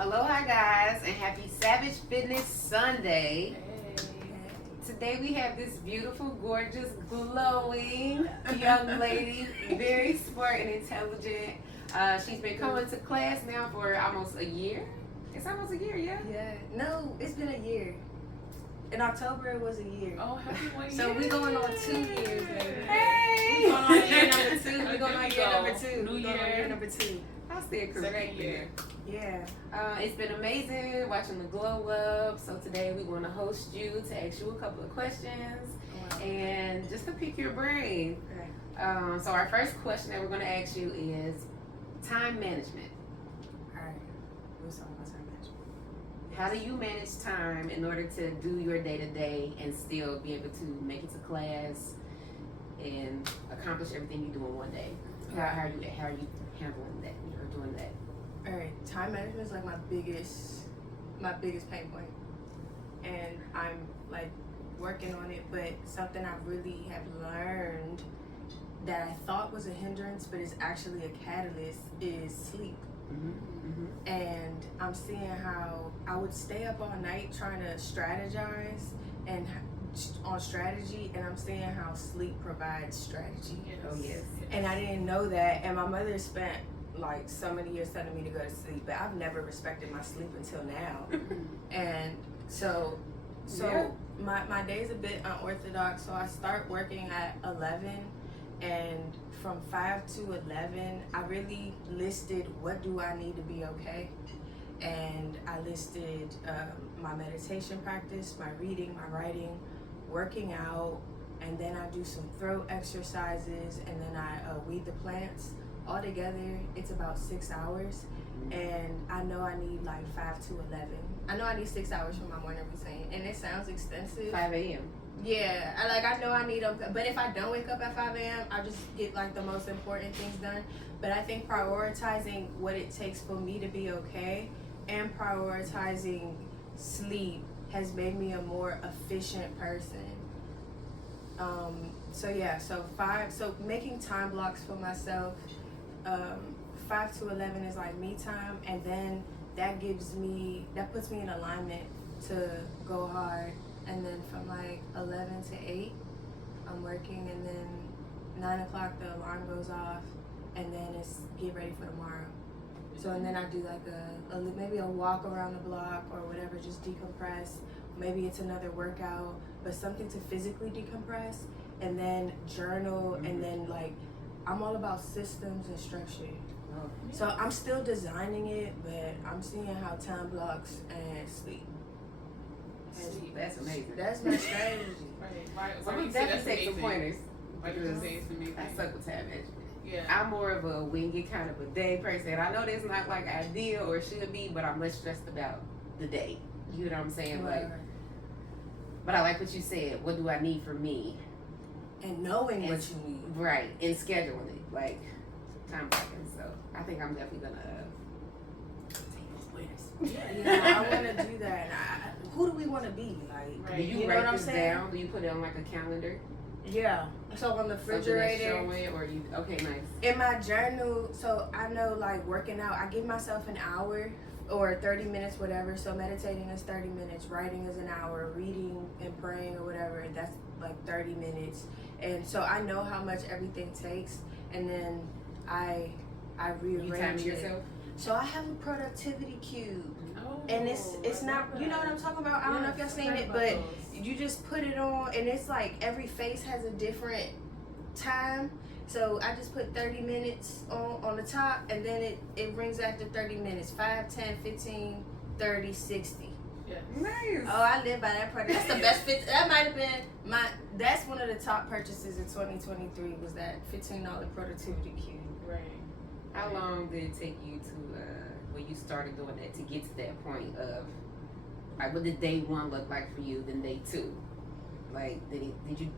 Aloha guys and happy Savage Fitness Sunday. Today we have this beautiful, gorgeous, glowing young lady, very smart and intelligent. She's been coming to class now for almost a year. It's almost a year, yeah? Yeah. No, it's been a year. In October it was a year. Oh, happy 1 year. So we going on 2 years, baby. Hey! We going on year number 2. We going on year number 2. New We going on year. year number 2. I stand corrected. year. Yeah. It's been amazing watching the glow up. So today we want to host you to ask you a couple of questions and just to pick your brain. Okay. So our first question that we're going to ask you is time management. Alright. We'll talk about time management. How do you manage time in order to do your day to day and still be able to make it to class and accomplish everything you do in one day? How are you handling that or doing that? Alright. Time management is like my biggest pain point. And I'm like working on it, but something I really have learned that I thought was a hindrance but is actually a catalyst is sleep. And I'm seeing how I would stay up all night trying to strategize and on strategy, and I'm seeing how sleep provides strategy. Yes. Oh, yes. And I didn't know that, and my mother spent like so many years telling me to go to sleep, but I've never respected my sleep until now. And so Yeah. my day's a bit unorthodox, so I start working at 11, and from 5 to 11 I really listed what do I need to be okay, and I listed my meditation practice, my reading, my writing, working out, and then I do some throat exercises, and then I weed the plants. All together it's about 6 hours, and I know I need like 5 to 11. I know I need 6 hours for my morning routine, and it sounds extensive. 5 a.m. Yeah, I know I need them, but if I don't wake up at 5 a.m., I just get like the most important things done. But I think prioritizing what it takes for me to be okay and prioritizing sleep has made me a more efficient person. So making time blocks for myself, 5 to 11 is like me time, and then that puts me in alignment to go hard. And then from like 11 to 8, I'm working, and then 9 o'clock the alarm goes off, and then it's get ready for tomorrow. So, and then I do like maybe a walk around the block or whatever, just decompress. Maybe it's another workout, but something to physically decompress, and then journal, and then like, I'm all about systems and structure. Oh. So I'm still designing it, but I'm seeing how time blocks and sleep. That's amazing. That's my strategy. Right. So I'm definitely take some pointers. Why you just say it's amazing? I suck with time management. Yeah. I'm more of a wing it kind of a day person. I know that's not like ideal or should be, but I'm less stressed about the day. You know what I'm saying? Like, but I like what you said. What do I need for me? And knowing what you need. Right. And scheduling it. Like, time blocking. So I think I'm definitely gonna take those pointers. Yeah, I want to do that. Who do we want to be? Like, Do you know write what I'm this saying? down? Do you put it on like a calendar? Yeah. So on the refrigerator. Show it, or you? Okay, nice. In my journal, so I know like working out, I give myself an hour or 30 minutes, whatever. So meditating is 30 minutes, writing is an hour, reading and praying or whatever, that's like 30 minutes. And so I know how much everything takes, and then I rearrange You time it. yourself? So I have a productivity cube. Oh, And it's not, you know what I'm talking about? I don't know if y'all seen it, but you just put it on, and it's like every face has a different time. So I just put 30 minutes on the top, and then it rings after 30 minutes. 5, 10, 15, 30, 60. Yes. Nice. Oh, I live by that product. That's the best fit. That might have been that's one of the top purchases in 2023 was that $15 productivity cube. Right. How long did it take you to when you started doing that to get to that point of like what did day one look like for you, then day two? Like did you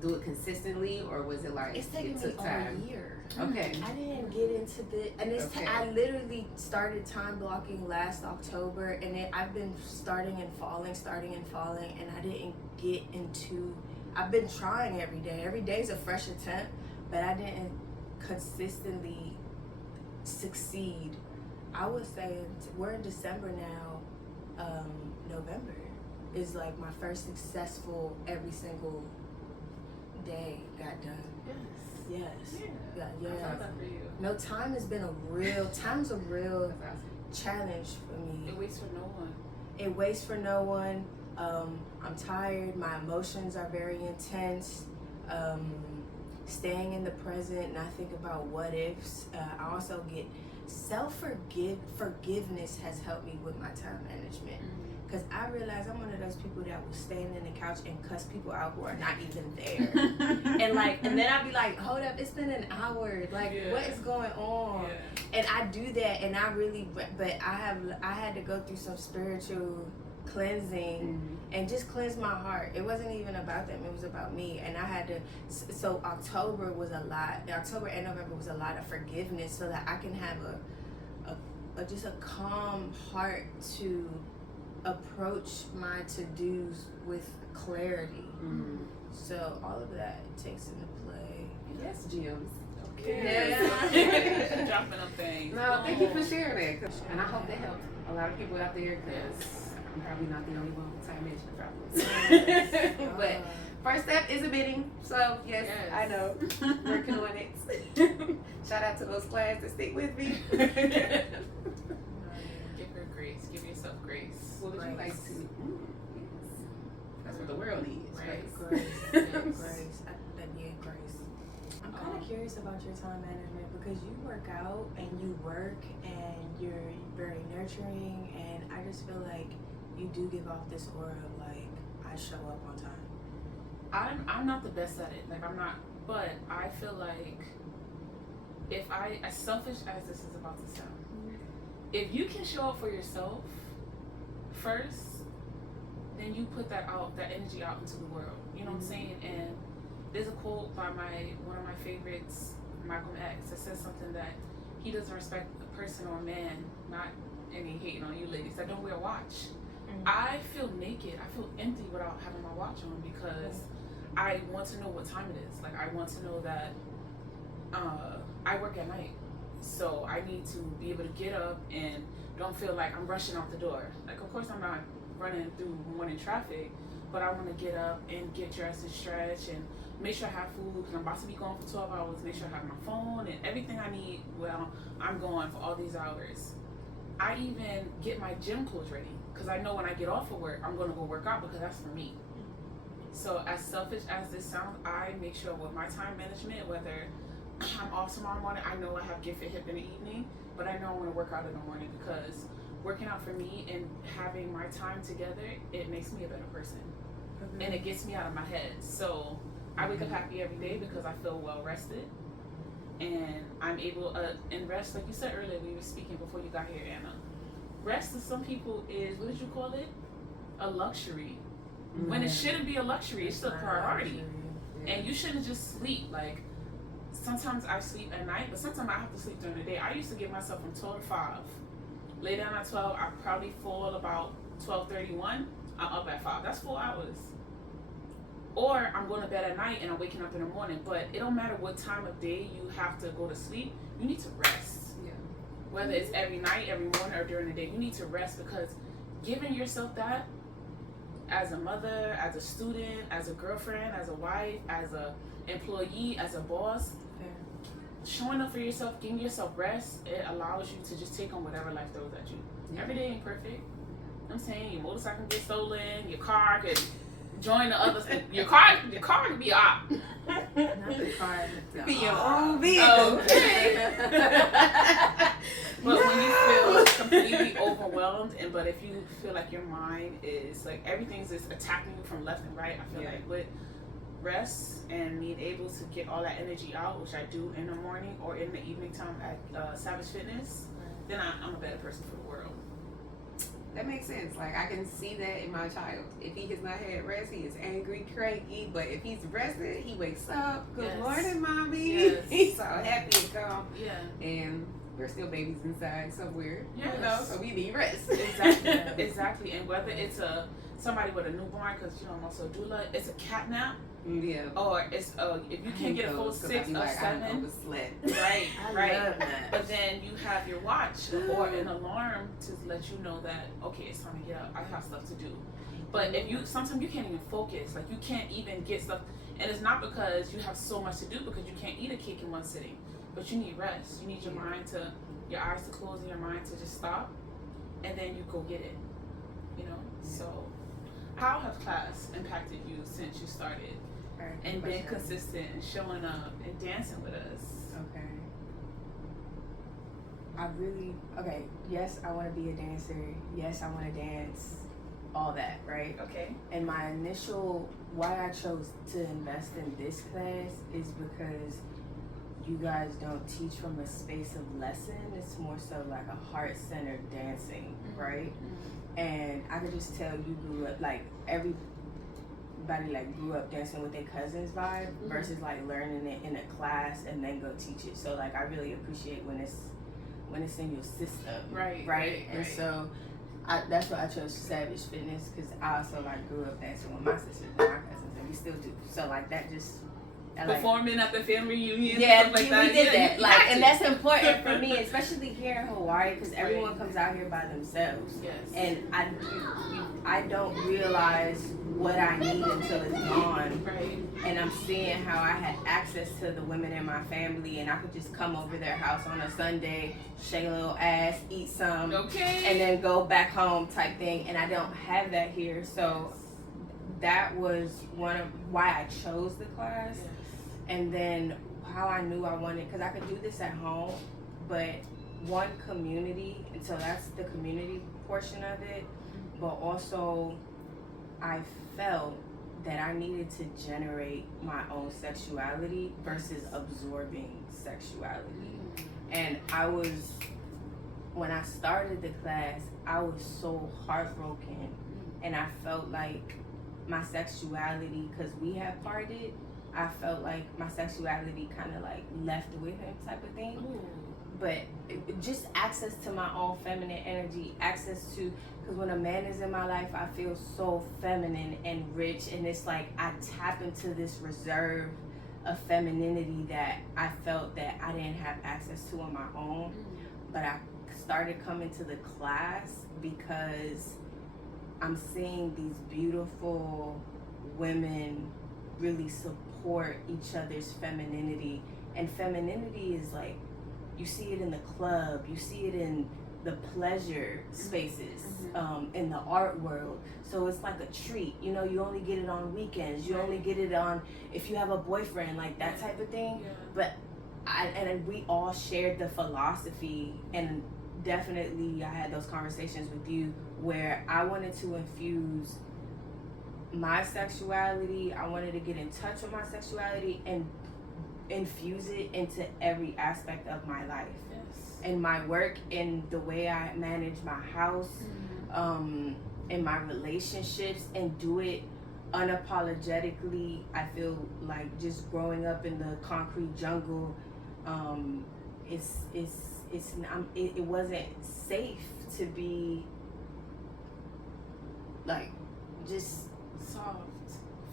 do it consistently, or was it like It's taken it me took time? a year. Okay. I didn't get into the, and Okay. I literally started time blocking last October, and I've been starting and falling, and I didn't get into. I've been trying every day. Every day's a fresh attempt, but I didn't consistently succeed. I would say we're in December now. November is like my first successful every single day got done. Yes. Yes. Yeah. Yeah. I love that for you. No, time's a real That's awesome. challenge for me. It waits for no one. It waits for no one. I'm tired. My emotions are very intense. Staying in the present, not think about what ifs. I also get forgiveness has helped me with my time management. Because I realize I'm one of those people that will stand in the couch and cuss people out who are not even there. and then I'll be like, hold up, it's been an hour. Like, what is going on? Yeah. And I do that, and I really, but I had to go through some spiritual cleansing and just cleanse my heart. It wasn't even about them, it was about me. And I had to, so October and November was a lot of forgiveness so that I can have just a calm heart to approach my to-dos with clarity. So all of that takes into play. Yes, gems. Okay. Yeah. Dropping them things. No, thank you for sharing that. And I hope that helped a lot of people out there because I'm probably not the only one with time management problems. But first step is admitting. So, yes, I know. Working on it. Shout out to those clients that stick with me. Give her grace. Give yourself grace. What would you like to? Yes. That's what the world needs. Right. Grace. Grace. Grace. I'm kind of curious about your time management because you work out and you work and you're very nurturing, and I just feel like you do give off this aura of like, I show up on time. I'm not the best at it. Like, I'm not, but I feel like if I, as selfish as this is about to sound, if you can show up for yourself first, then you put that energy out into the world. You know what I'm saying? And there's a quote by one of my favorites, Malcolm X, that says something that he doesn't respect a person or a man, not any hating on you ladies, that don't wear a watch. I feel naked, I feel empty without having my watch on because I want to know what time it is. Like, I want to know that I work at night. So I need to be able to get up and don't feel like I'm rushing out the door. Like, of course I'm not running through morning traffic, but I want to get up and get dressed and stretch and make sure I have food because I'm about to be gone for 12 hours, make sure I have my phone and everything I need while I'm going for all these hours. I even get my gym clothes ready because I know when I get off of work, I'm going to go work out because that's for me. So as selfish as this sounds, I make sure with my time management, whether I'm off tomorrow morning, I know I have Get Fit Hip in the evening, but I know I want to work out in the morning because working out for me and having my time together, it makes me a better person. And it gets me out of my head. So I wake up happy every day because I feel well rested. And I'm able and rest, like you said earlier, we were speaking before you got here, Anna. Rest to some people is, what did you call it? A luxury. When it shouldn't be a luxury, it's still a priority. And you shouldn't just sleep. Like, sometimes I sleep at night, but sometimes I have to sleep during the day. I used to give myself from 12 to 5. Lay down at 12, I probably fall about 12:31. I'm up at 5. That's 4 hours. Or I'm going to bed at night and I'm waking up in the morning. But it don't matter what time of day you have to go to sleep. You need to rest. Yeah. Whether it's every night, every morning, or during the day, you need to rest because giving yourself that as a mother, as a student, as a girlfriend, as a wife, as a employee, as a boss, showing up for yourself, giving yourself rest, it allows you to just take on whatever life throws at you. Yeah. Every day ain't perfect. I'm saying your motorcycle can get stolen, your car could join the other. Your car could be op. Not the car. Be your own vehicle. Okay. But when you feel completely overwhelmed, but if you feel like your mind is like everything's just attacking you from left and right, I feel like with rest and being able to get all that energy out, which I do in the morning or in the evening time at SavageFitness, then I'm a better person for the world. That makes sense. Like, I can see that in my child. If he has not had rest, he is angry, cranky. But if he's rested, he wakes up. Good morning, mommy. Yes. He's so happy and calm. Yeah. And we're still babies inside somewhere. Yes. You know, so we need rest. Exactly. Exactly. And whether it's somebody with a newborn, because I'm also a doula, it's a cat nap. Yeah. Or it's if you can't get a full 6 or 7, overslept. right, I right. love that. But then you have your watch or an alarm to let you know that, okay, it's time to get up. I have stuff to do. But if you, sometimes you can't even focus. Like, you can't even get stuff. And it's not because you have so much to do, because you can't eat a cake in one sitting. But you need rest. You need your mind to, your eyes to close and your mind to just stop. And then you go get it. You know? So, how has class impacted you since you started? And being consistent and showing up and dancing with us? Okay. Yes, I want to be a dancer. Yes, I want to dance. All that, right? Okay. And my initial, why I chose to invest in this class is because you guys don't teach from a space of lesson. It's more so like a heart-centered dancing, right? Mm-hmm. And I could just tell you grew up, like, everybody like grew up dancing with their cousins vibe versus like learning it in a class and then go teach it. So like I really appreciate when it's in your system, right? And so that's why I chose SavageFitness, because I also like grew up dancing with my sisters and my cousins, and we still do. So like that just performing at the family reunion. Yeah, we did that. Like, and that's important for me, especially here in Hawaii, because everyone comes out here by themselves. Yes. And I don't realize what I need until it's gone. Right. And I'm seeing how I had access to the women in my family, and I could just come over their house on a Sunday, shake a little ass, eat some, and then go back home type thing. And I don't have that here. So that was one of why I chose the class. Yes. And then how I knew I wanted, because I could do this at home, but one, community, and so that's the community portion of it, but also I felt that I needed to generate my own sexuality versus absorbing sexuality. And when I started the class, I was so heartbroken, and I felt like my sexuality, because we have parted, I felt like my sexuality kind of like left with him type of thing. Ooh. But just access to my own feminine energy, access to, because when a man is in my life, I feel so feminine and rich, and it's like I tap into this reserve of femininity that I felt that I didn't have access to on my own. But I started coming to the class because I'm seeing these beautiful women really support each other's femininity. And femininity is like, you see it in the club, you see it in the pleasure spaces, in the art world. So it's like a treat, you know, you only get it on weekends, you only get it on if you have a boyfriend, like that type of thing. Yeah. But and we all shared the philosophy, and definitely I had those conversations with you where I wanted to infuse my sexuality, I wanted to get in touch with my sexuality and infuse it into every aspect of my life. Yes. In my work, in the way I manage my house, in my relationships, and do it unapologetically. I feel like just growing up in the concrete jungle, it wasn't safe to be like just soft,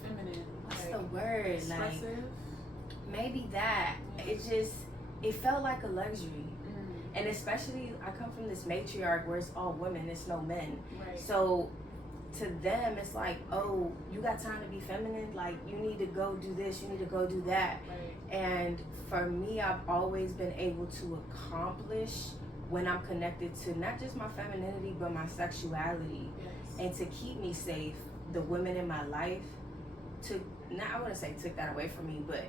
feminine. What's like, the word? expressive. Like maybe that. It felt like a luxury. And especially I come from this matriarch where it's all women, it's no men. Right. So to them it's like, oh, you got time to be feminine? Like you need to go do this, you need to go do that. Right. And for me, I've always been able to accomplish when I'm connected to not just my femininity but my sexuality. Yes. And to keep me safe, the women in my life I wouldn't say took that away from me, but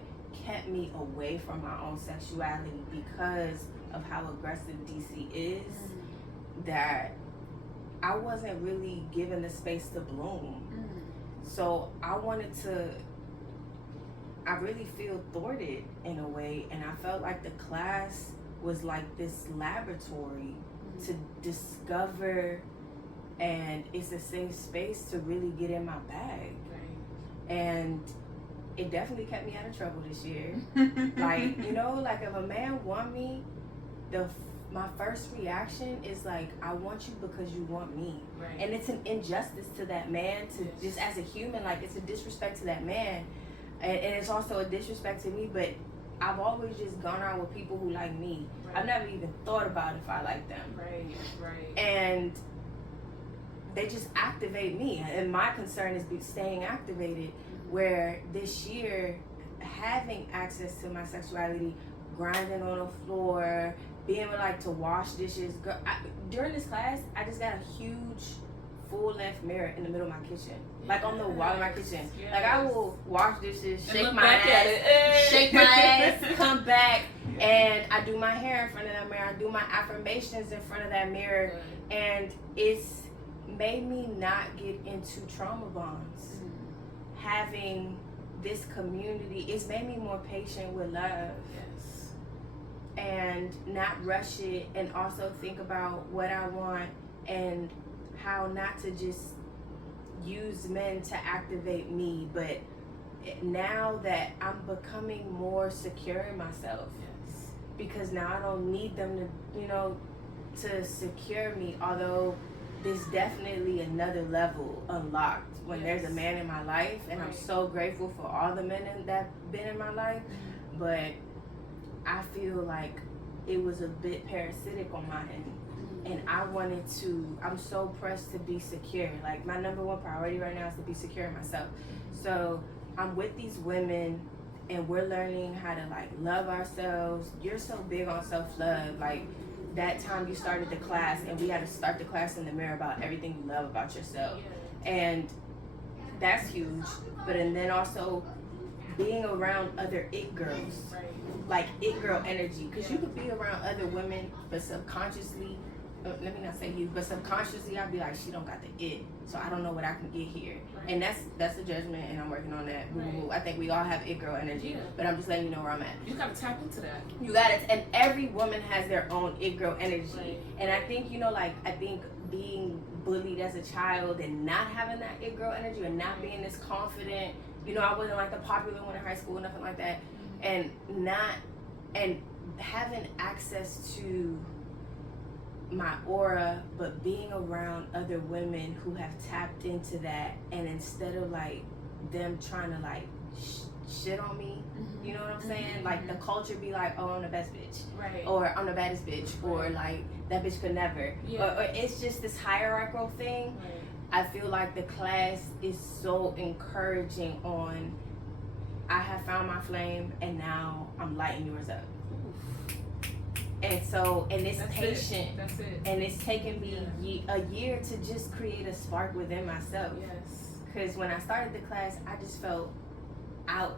kept me away from my own sexuality because of how aggressive DC is, that I wasn't really given the space to bloom. So I really feel thwarted in a way, and I felt like the class was like this laboratory to discover, and it's a safe space to really get in my bag. And it definitely kept me out of trouble this year. Like, you know, like if a man want me, my first reaction is like, I want you because you want me. Right. And it's an injustice to that man, to just as a human, like it's a disrespect to that man. and it's also a disrespect to me, but I've always just gone out with people who like me. Right. I've never even thought about if I like them. Right. And they just activate me. And my concern is staying activated, where this year, having access to my sexuality, grinding on the floor, being able like to wash dishes. During this class, I just got a huge full-length mirror in the middle of my kitchen, like on the wall of my kitchen. Yes. Like I will wash dishes, And shake look my back at ass, it. Hey. shake my ass, come back, and I do my hair in front of that mirror. I do my affirmations in front of that mirror, and it's made me not get into trauma bonds. Having this community, it's made me more patient with love. Yes. And not rush it, and also think about what I want and how not to just use men to activate me. But now that I'm becoming more secure in myself, Yes. because now I don't need them to, to secure me, although there's definitely another level unlocked when there's a man in my life, and I'm so grateful for all the men that been in my life. But I feel like it was a bit parasitic on my end, and I'm so pressed to be secure. Like my number one priority right now is to be secure in myself. So I'm with these women, and we're learning how to like love ourselves. You're so big on self-love. Like that time you started the class, and we had to start the class in the mirror about everything you love about yourself. And that's huge. But and then also being around other it girls, like it girl energy, because you could be around other women, but subconsciously, let me not say you, but subconsciously I'd be like, she don't got the it, so I don't know what I can get here. And that's a judgment, and I'm working on that. I think we all have it girl energy, but I'm just letting you know where I'm at. You gotta tap into that. You got it, and every woman has their own it girl energy. And I think I think being bullied as a child and not having that it girl energy, and not being this confident, I wasn't like the popular one in high school, nothing like that, and having access to my aura, but being around other women who have tapped into that, and instead of like them trying to like shit on me, you know what I'm saying? Like the culture be like, oh, I'm the best bitch, or I'm the baddest bitch, or like that bitch could never, or it's just this hierarchical thing. I feel like the class is so encouraging on, I have found my flame, and now I'm lighting yours up. And so, and it's patient. That's it. And it's taken me a year to just create a spark within myself. Yes. Because when I started the class, I just felt out.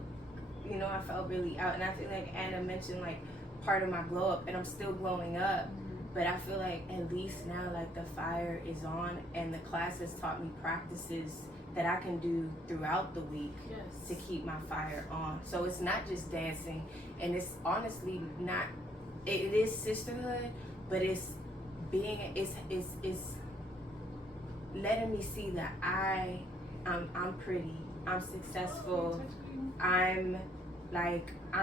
I felt really out. And I feel like Anna mentioned like part of my glow up, and I'm still glowing up. But I feel like at least now like the fire is on, and the class has taught me practices that I can do throughout the week to keep my fire on. So it's not just dancing, and it's honestly not. It is sisterhood, but it's letting me see that I'm pretty, I'm successful, I'm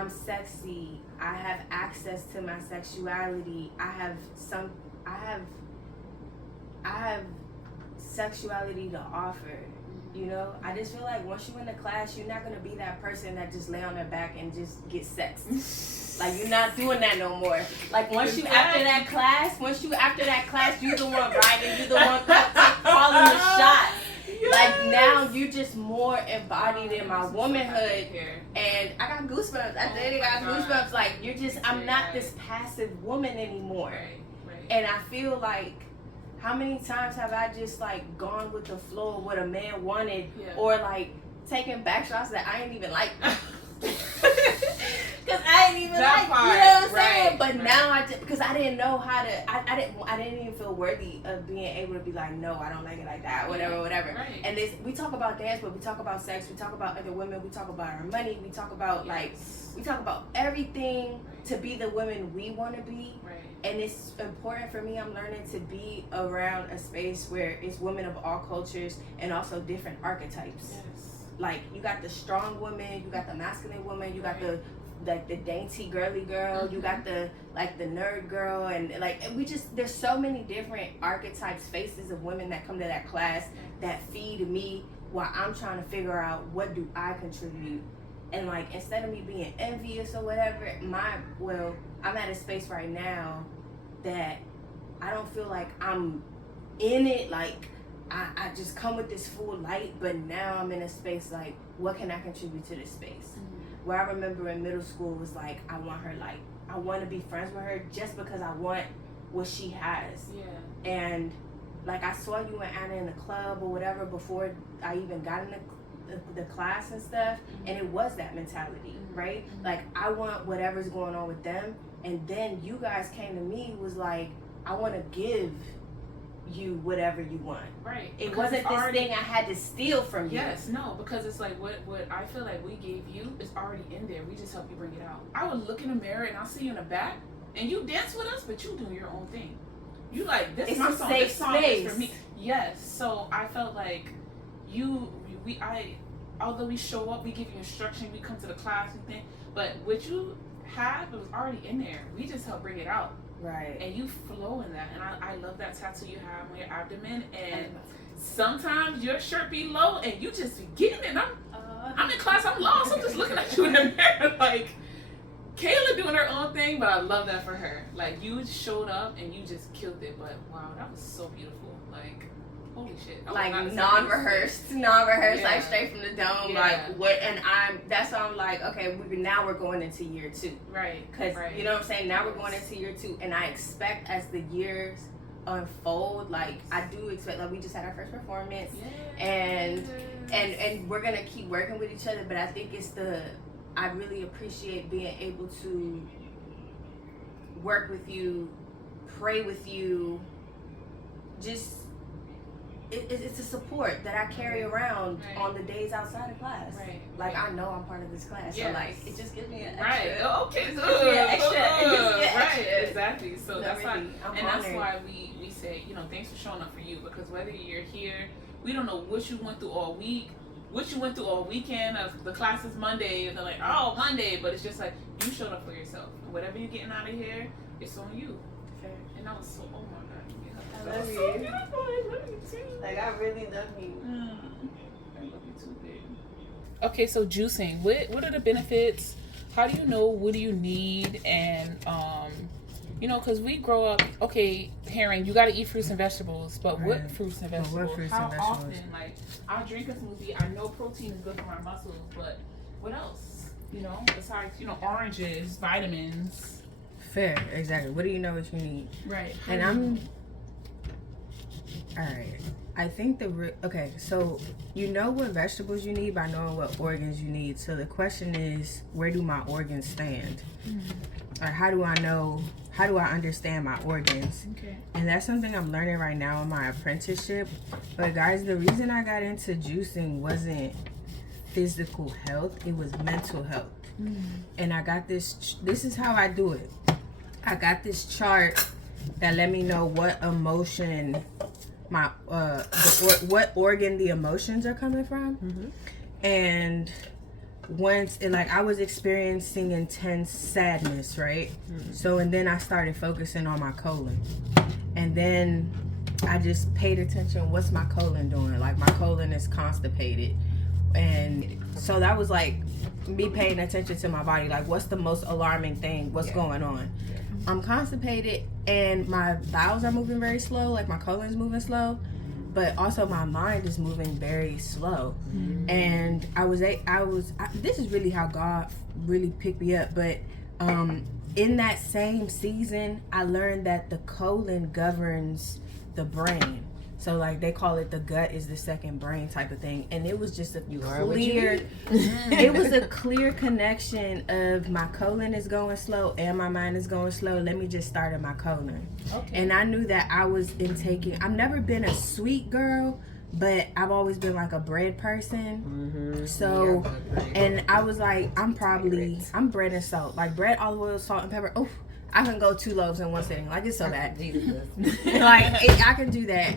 sexy, I have access to my sexuality, I have sexuality to offer. I just feel like once you're in the class, you're not gonna be that person that just lay on their back and just get sexed. Like you're not doing that no more. Like once you after that class, you're the one riding, you're the one calling the shot. Like now you just more embodied in my womanhood, and I got goosebumps. I got goosebumps. Like I'm not this passive woman anymore. And I feel like, how many times have I just like gone with the flow of what a man wanted, or like taking back shots that I ain't even like? Because I ain't even that like, part, you know what I'm saying? right, But now because I didn't know how to, I didn't even feel worthy of being able to be like, no, I don't like it like that, whatever. Right. And we talk about dance, but we talk about sex, we talk about other women, we talk about our money, we talk about we talk about everything to be the women we want to be. And it's important for me, I'm learning to be around a space where it's women of all cultures and also different archetypes. Like you got the strong woman, you got the masculine woman, you got the dainty girly girl, you got the nerd girl, and there's so many different archetypes, faces of women that come to that class that feed me while I'm trying to figure out what do I contribute. And like, instead of me being envious or whatever, I'm at a space right now that I don't feel like I'm in it. Like, I just come with this full light, but now I'm in a space like, what can I contribute to this space? Where I remember in middle school was like, I want to be friends with her just because I want what she has. Yeah. And like, I saw you and Anna in the club or whatever before I even got in the class and stuff, and it was that mentality, right? Like, I want whatever's going on with them, and then you guys came to me, was like, I want to give you whatever you want. Right. It wasn't this thing I had to steal from you. Yes, no, because it's like what I feel like we gave you is already in there. We just help you bring it out. I would look in the mirror and I'll see you in the back and you dance with us, but you doing your own thing. You like, this is my song. This song is for me. Yes. So I felt like although we show up, we give you instruction, we come to the class, we think, but what you have, it was already in there. We just help bring it out. Right. And you flow in that. And I love that tattoo you have on your abdomen. And sometimes your shirt be low and you just be getting it. I'm in class, I'm lost. I'm just looking at you in the mirror like, Kayla doing her own thing, but I love that for her. Like, you showed up and you just killed it. But wow, that was so beautiful. Like, holy shit. Like, non-rehearsed, yeah. Like straight from the dome. Yeah. Like, what? And that's why I'm like, okay, now we're going into year 2. Right. Because, you know what I'm saying? Now we're going into year 2. And I expect as the years unfold, like, I do expect, like, we just had our first performance. Yes. And we're going to keep working with each other. But I think I really appreciate being able to work with you, pray with you, just, it's a support that I carry around on the days outside of class. Right. Like, I know I'm part of this class. Yes. So, like, it just gives me an extra. Right. Okay, good. Right, exactly. So that's why we say, you know, thanks for showing up for you, because whether you're here, we don't know what you went through all week, what you went through all weekend. The class is Monday, and they're like, oh, Monday, but it's just like, you showed up for yourself. And whatever you're getting out of here, it's on you. Fair. And that was so, oh my God. I love you. So beautiful. I love you too. Like, I really love you. I love you too, babe. Okay, so juicing. What are the benefits? How do you know what do you need? And you know, because we grow up, okay, hearing you got to eat fruits and vegetables, but right. What fruits and vegetables? How vegetables? Often? Like, I'll drink a smoothie. I know protein is good for my muscles, but what else? You know, besides, you know, oranges, vitamins. Fair, exactly. What do you know what you need? Right. And all right. I think okay, so you know what vegetables you need by knowing what organs you need. So the question is, where do my organs stand? Or how do I understand my organs? Okay. And that's something I'm learning right now in my apprenticeship. But guys, the reason I got into juicing wasn't physical health, it was mental health. And I got this is how I do it. I got this chart that let me know what emotion what organ the emotions are coming from. And once I was experiencing intense sadness, right? So, and then I started focusing on my colon, and then I just paid attention, what's my colon doing? Like, my colon is constipated. And so that was like me paying attention to my body, like, what's the most alarming thing, what's going on? I'm constipated and my bowels are moving very slow, like my colon's moving slow, but also my mind is moving very slow. And this is really how God really picked me up. But in that same season, I learned that the colon governs the brain. So, like, they call it the gut is the second brain type of thing. And it was just it was a clear connection of my colon is going slow and my mind is going slow. Let me just start at my colon. Okay. And I knew that I was I've never been a sweet girl, but I've always been like a bread person. So, and I was like, I'm bread and salt. Like, bread, olive oil, salt, and pepper. Oh, I can go 2 loaves in one sitting. Like, it's so bad. I can do that.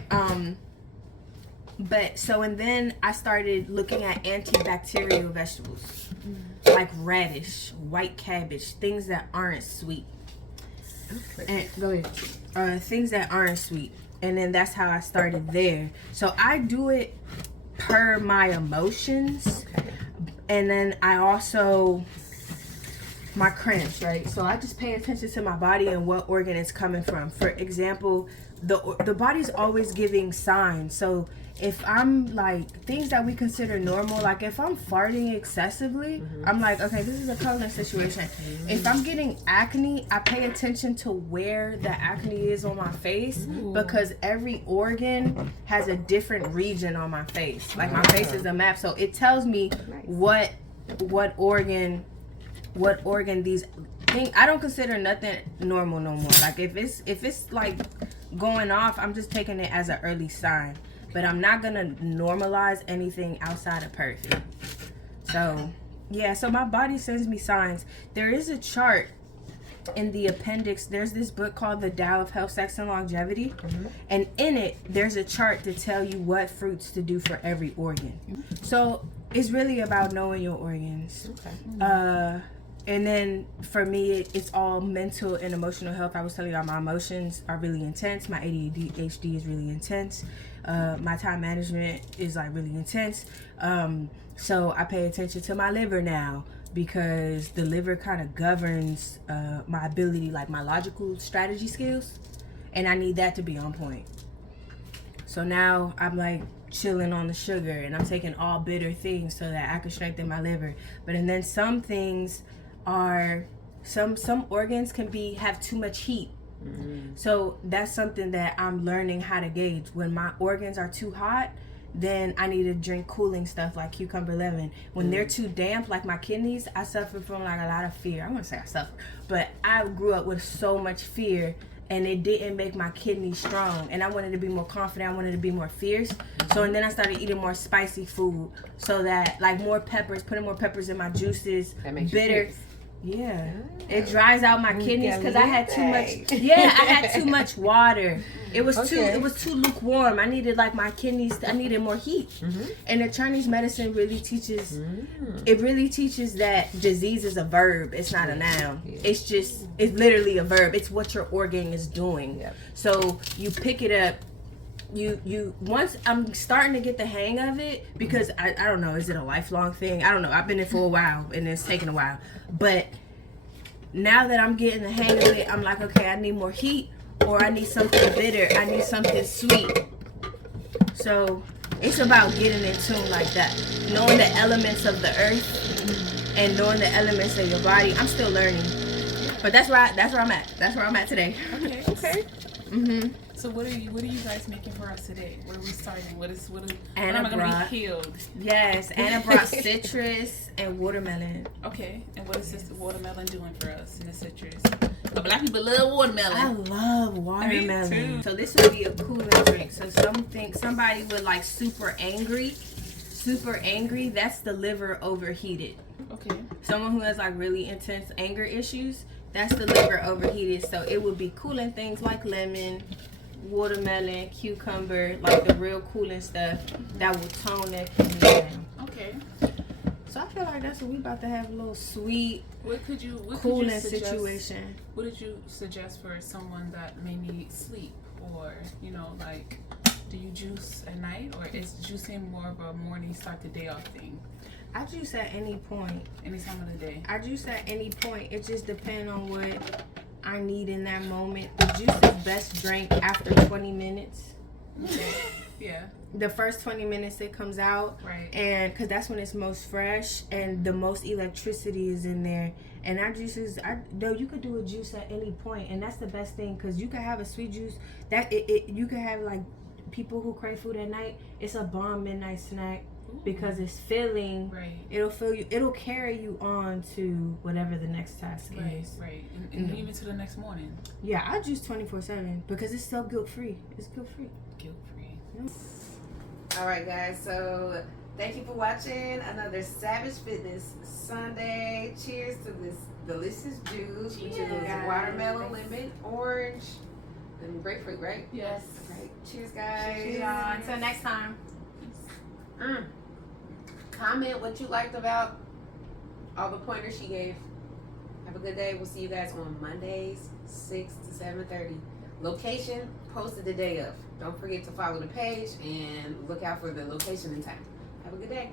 But so, and then I started looking at antibacterial vegetables, like radish, white cabbage, things that aren't sweet. And go ahead. Things that aren't sweet. And then that's how I started there. So I do it per my emotions. And then I also, my cramps, right? So I just pay attention to my body and what organ it's coming from. For example, the body's always giving signs. So if I'm like, things that we consider normal, like if I'm farting excessively, I'm like, okay, this is a colon situation. If I'm getting acne, I pay attention to where the acne is on my face, because every organ has a different region on my face. Like my face is a map, so it tells me what organ these things. I don't consider nothing normal no more. Like if it's like going off, I'm just taking it as an early sign. But I'm not gonna normalize anything outside of perfect. So yeah, so my body sends me signs. There is a chart in the appendix. There's this book called The Tao of Health, Sex, and Longevity, and in it there's a chart to tell you what fruits to do for every organ. So it's really about knowing your organs. And then for me, it's all mental and emotional health. I was telling y'all my emotions are really intense. My ADHD is really intense. My time management is like really intense. So I pay attention to my liver now, because the liver kind of governs my ability, like my logical strategy skills. And I need that to be on point. So now I'm like chilling on the sugar, and I'm taking all bitter things so that I can strengthen my liver. But and then some things are, some organs can have too much heat. So that's something that I'm learning how to gauge. When my organs are too hot, then I need to drink cooling stuff like cucumber lemon. When they're too damp, like my kidneys, I suffer from like a lot of fear. I wouldn't say I suffer, but I grew up with so much fear, and it didn't make my kidneys strong. And I wanted to be more confident. I wanted to be more fierce. So, and then I started eating more spicy food, so that like more peppers, putting more peppers in my juices, That makes bitter. you fierce. Yeah, it dries out my kidneys because I had too much. Yeah, I had too much water. It was too lukewarm. I needed like my kidneys. I needed more heat. And the Chinese medicine really teaches. It really teaches that disease is a verb. It's not a noun. It's literally a verb. It's what your organ is doing. So you pick it up. You once I'm starting to get the hang of it, because I don't know, is it a lifelong thing? I don't know. I've been in for a while, and it's taken a while. But now that I'm getting the hang of it, I'm like, okay, I need more heat, or I need something bitter. I need something sweet. So it's about getting in tune like that, knowing the elements of the earth and knowing the elements of your body. I'm still learning, but that's where I'm at. That's where I'm at today. Okay. So what are you guys making for us today? What are we starting? What am I gonna be healed? Yes, Anna brought citrus and watermelon. Okay, and what is this watermelon doing for us in the citrus? The black people love watermelon. I love watermelon. Me too. So this would be a cooler drink. So somebody with like super angry, that's the liver overheated. Okay. Someone who has like really intense anger issues, that's the liver overheated. So it would be cooling things like lemon, watermelon, cucumber, like the real cooling stuff that will tone that kidney down. Okay. So I feel like that's what we about to have, a little sweet cooling situation. What did you suggest for someone that may need sleep, or like, do you juice at night, or is juicing more of a morning start the day off thing? I juice at any point. Any time of the day. I juice at any point. It just depends on what I need in that moment. The juice is best drank after 20 minutes. Yeah. The first 20 minutes it comes out. Right. And because that's when it's most fresh and the most electricity is in there. And our juices, you could do a juice at any point, and that's the best thing, because you could have a sweet juice that you could have, like, people who crave food at night. It's a bomb midnight snack. Ooh. Because it's filling. Right. It'll fill you. It'll carry you on to whatever the next task is. Right. And even to the next morning. Yeah, I juice 24/7 because it's so guilt free. It's guilt free. All right, guys. So thank you for watching another Savage Fitness Sunday. Cheers to this delicious juice, which is watermelon, lemon, orange, and grapefruit, right? Yes. Right. Cheers, guys. Cheers. Until next time. Comment what you liked about all the pointers she gave. Have a good day. We'll see you guys on Mondays, 6 to 7:30. Location posted the day of. Don't forget to follow the page and look out for the location and time. Have a good day.